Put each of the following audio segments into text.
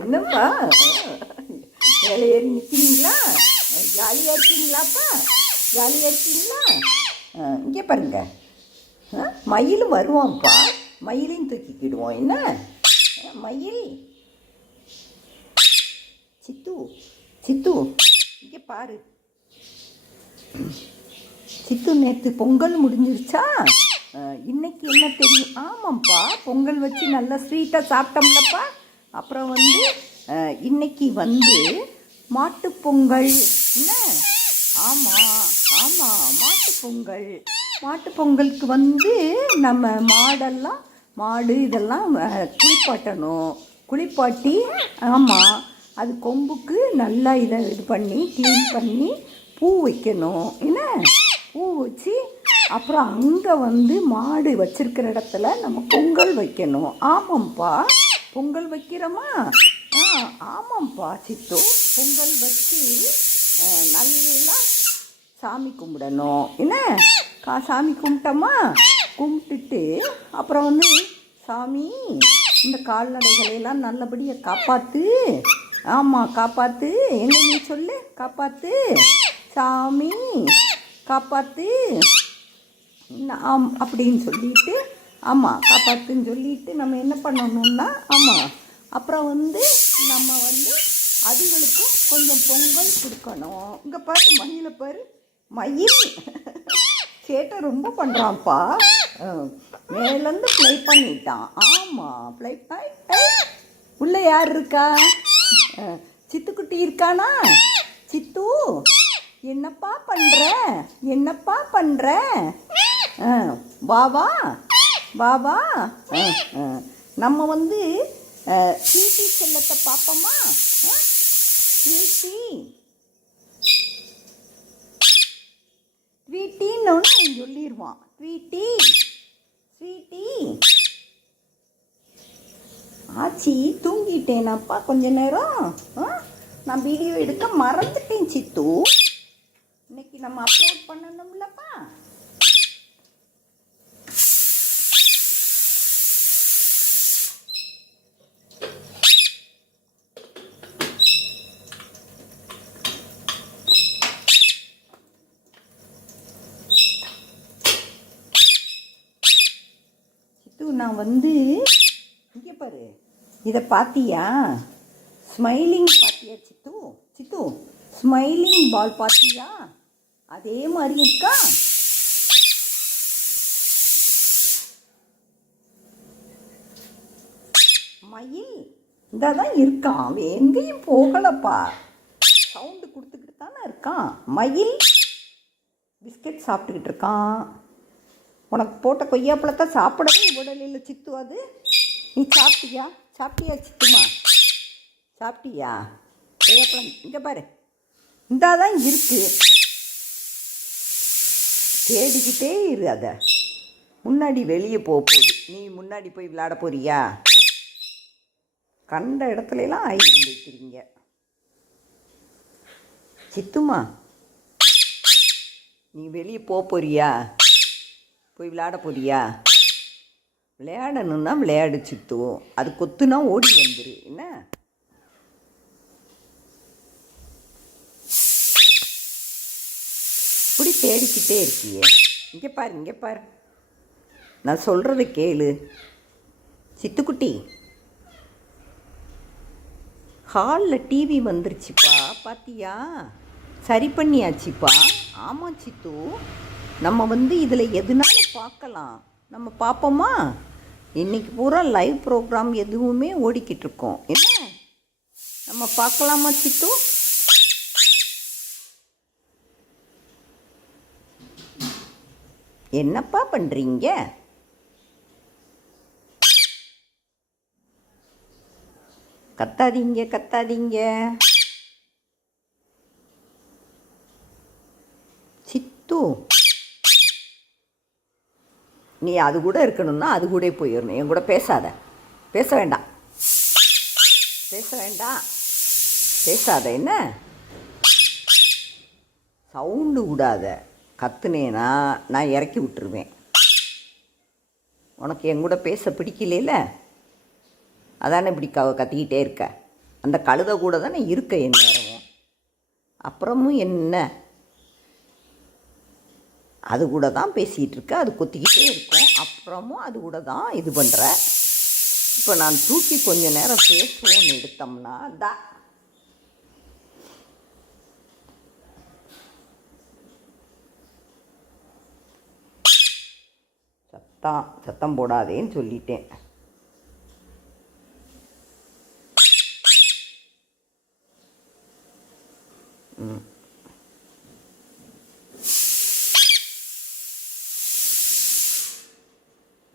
என்னப்பா மேலே ஏறி நிற்கிறீங்களா ஜாலியாக இருக்கீங்களாப்பா? ஜாலியாக இருக்கீங்களா? இங்கே பாருங்க. ஆ, மயில் வருவான்ப்பா. மயிலையும் தூக்கிக்கிடுவோம் என்ன? மயில். சித்து சித்து இங்கே பாரு. சித்து நேற்று பொங்கல் முடிஞ்சிருச்சா? இன்னைக்கு என்ன தெரியும்? ஆமாம்ப்பா பொங்கல் வச்சு நல்லா ஸ்வீட்டாக சாப்பிட்டோம்லப்பா. அப்புறம் வந்து இன்னைக்கு வந்து மாட்டுப்பொங்கல் என்ன? ஆமாம் ஆமாம் மாட்டுப்பொங்கல் பொங்கல். பொங்கலுக்கு வந்து நம்ம மாடெல்லாம் மாடு இதெல்லாம் குளிப்பாட்டணும். குளிப்பாட்டி ஆமாம் அது கொம்புக்கு நல்லா இதை இது பண்ணி க்ளீன் பண்ணி பூ வைக்கணும். என்ன? பூ வச்சு அப்புறம் அங்கே வந்து மாடு வச்சிருக்கிற இடத்துல நம்ம பொங்கல் வைக்கணும். ஆமாம்ப்பா பொங்கல் வைக்கிறோமா? ஆ ஆமாம்ப்பா சித்து. பொங்கல் வச்சு நல்லா சாமி கும்பிடணும். என்ன? கா சாமி கும்பிட்டோமா? கும்பிட்டுட்டு அப்புறம் வந்து சாமி இந்த கால்நடைகளை எல்லாம் நல்லபடியாக காப்பாற்று ஆமாம் காப்பாற்று எங்க நீ சொல்லு? காப்பாற்று சாமி காப்பாற்று ஆம் அப்படின்னு சொல்லிட்டு ஆமாம் காப்பாற்றுன்னு சொல்லிட்டு நம்ம என்ன பண்ணணும்னா ஆமாம் அப்புறம் வந்து நம்ம வந்து அதுகளுக்கும் கொஞ்சம் பொங்கல் கொடுக்கணும். இங்கே பாரு மயில் பாரு. மயில் சேட்டை ரொம்ப பண்ணுறான்ப்பா மேலேருந்து ப்ளை பண்ணிட்டான். ஆமாம் ப்ளை உள்ளே யார் இருக்கா? சித்துக்குட்டி இருக்கானா? சித்து என்னப்பா பண்ணுற என்னப்பா பண்ணுற வா. பாபா நம்ம வந்து ஸ்வீட்டி செல்லத்தை பார்ப்போமா ஸ்வீட்டி ஸ்வீட்டின்னு அவன் சொல்லிடுவான் ஸ்வீட்டி ஸ்வீட்டி ஆச்சி தூங்கிட்டேனப்பா கொஞ்ச நேரம். ஆ? நான் வீடியோ எடுக்க மறந்துட்டேன் சித்து. இன்னைக்கு நம்ம அப்லோட் பண்ணணும்லப்பா சித்து நான் வந்து இங்கே பாரு. இதை பார்த்தியா ஸ்மைலிங் பார்த்தியா சித்து? சித்து ஸ்மைலிங் பால் பார்த்தியா அதே மாதிரி இருக்கா? மயில் இந்த தான் இருக்கான் அவன் எங்கேயும் போகலப்பா. சவுண்டு கொடுத்துக்கிட்டு தானே இருக்கான் மயில் பிஸ்கட் சாப்பிட்டுக்கிட்டு இருக்கான். உனக்கு போட்ட கொய்யாப்பழத்தை சாப்பிடவே உடலில் சித்து அது. நீ சாப்பிட்டியா? சாப்பிட்டியா சித்துமா? சாப்பிட்டியா? கொய்யாப்பழம். இங்கே பாரு. இந்தா தான் இருக்கு. தேடிக்கிட்டே இரு அதை. முன்னாடி வெளியே போக போகுது நீ முன்னாடி போய் விளையாட போறியா? கண்ட இடத்துலலாம் ஆயிருந்து வைக்கிறீங்க. சித்துமா நீ வெளியே போக போறியா? போய் விளையாட போறியா? விளையாடணும்னா விளையாடு சித்து. அது கொத்துனா ஓடி வந்துரு. என்ன? இப்படி தேடிக்கிட்டே இருக்கியே. இங்கே பாரு இங்கே பாரு. நான் சொல்கிறத கேளு. சித்துக்குட்டி. ஹாலில் டிவி வந்துருச்சுப்பா. பார்த்தியா சரி பண்ணியாச்சுப்பா. ஆமாம் சித்து. நம்ம வந்து இதில் எதுனாலும் பார்க்கலாம். நம்ம பார்ப்போமா? இன்றைக்கி பூரா லைவ் ப்ரோக்ராம் எதுவுமே ஓடிக்கிட்டு இருக்கோம். என்ன? நம்ம பார்க்கலாமா சித்து? என்னப்பா பண்ணுறீங்க கத்தாதீங்க கத்தாதீங்க. தூ. நீ அது கூட இருக்கணும்னா அது கூட போயிடணும் என் கூட பேசாத. பேச வேண்டாம். பேச வேண்டாம். பேசாத. என்ன? சவுண்டு விடாத. கத்துனேனா நான் இறக்கி விட்டுருவேன். உனக்கு என் கூட பேச பிடிக்கலையில? அதானே இப்படி க கத்திக்கிட்டே இருக்க. அந்த கழுத கூட தானே இருக்க என் நேரமும் அப்புறமும் என்ன? அது கூட தான் பேசிகிட்டு இருக்க அது கொத்திக்கிட்டே இருக்கும் அப்புறமும் அது கூட தான் இது பண்ணுற இப்போ நான் தூக்கி கொஞ்சம் நேரம் பேசுவோன்னு எடுத்தோம்னா தா. சத்தம் சத்தம் போடாதேன்னு சொல்லிட்டேன்.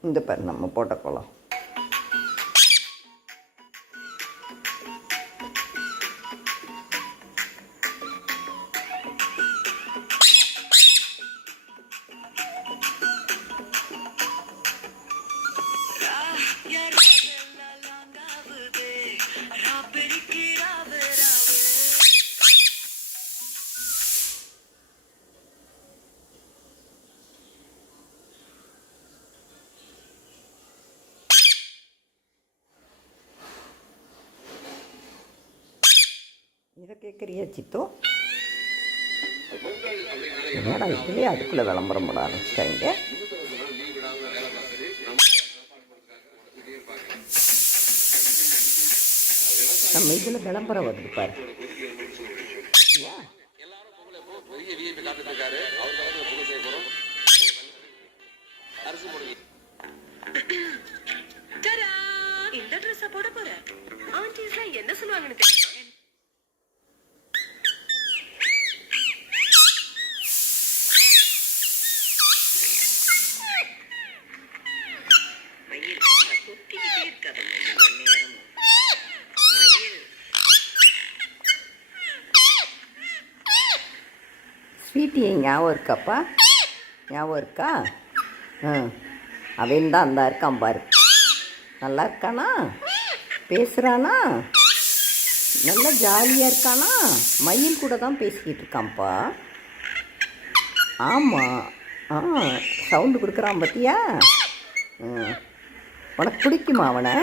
இந்த பாரு நம்ம போட்ட குளம் இதை கேட்குறியா சித்தோ? என்னடா இதுலேயே அதுக்குள்ளே விளம்பரம் போட ஆரம்பிச்சிட்டாங்க. நம்ம இதில் விளம்பரம் வருது பாரு. இந்த ட்ரெஸ்ஸை போட போற? ஆண்டிஸ்லாம் என்ன சொல்லுவாங்கன்னு தெரியுமா மயில் நான் கொத்திக்கிட்டே இருக்காத மயில் எந்நேரமும். மயில் ஸ்வீட்டி ஞாபகம் இருக்காப்பா? ஞாபகம் இருக்கா? ஆ. அவன் தான் அந்த இருக்கான் பாரு. நல்லா இருக்கானா? பேசுகிறானா நல்லா ஜாலியாக இருக்கானா? மயில் கூட தான் பேசிக்கிட்டு இருக்கான்ப்பா. ஆமாம் ஆ சவுண்டு கொடுக்குறான் பார்த்தியா ம் உனக்கு பிடிக்குமா அவனை?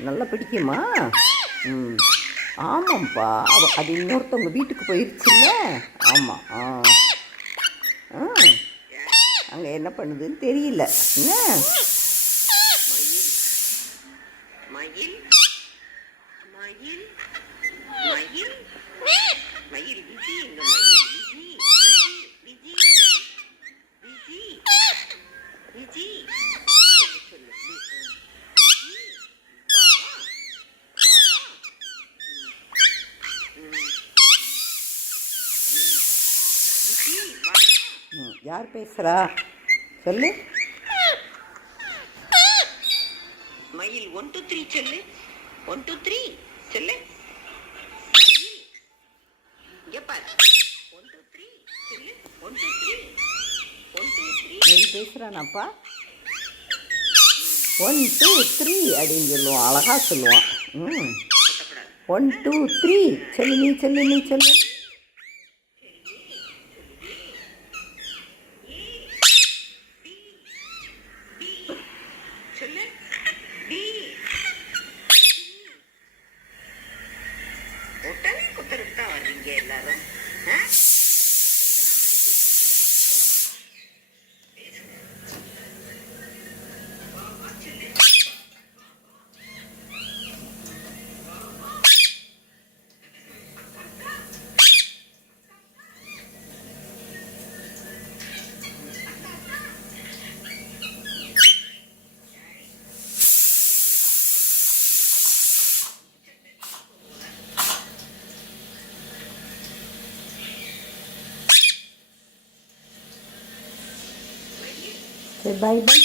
நல்லா பிடிக்குமா? ம். ஆமாம்ப்பா அவ அது இன்னொருத்தவங்க வீட்டுக்கு போயிடுச்சுல்ல ஆமாம் ஆ. ஆ. அங்கே என்ன பண்ணுதுன்னு தெரியல. என்ன? மயில். மயில். மயில் மயில் விஜி எங்க மயில் விஜி விஜி விஜி சொல்லு. விஜி விஜி சொல்லு சொல்லு வி- ஆ. விஜி பாபா பாபா ம். ம். ம். விஜி பாபா ம் யார் பேசுகிறா சொல்லு. மயில் ஒன் டூ த்ரீ சொல்லு. ஒன் டூ த்ரீ சொல்லு. பேசுகிறானாப்பா ஒன் டூ த்ரீ அப்படின்னு சொல்லுவான். அழகாக சொல்லுவான். ம். ஒன் டூ த்ரீ சொல்லு நீ சொல்லு நீ சொல்லு. ባይ ባይ።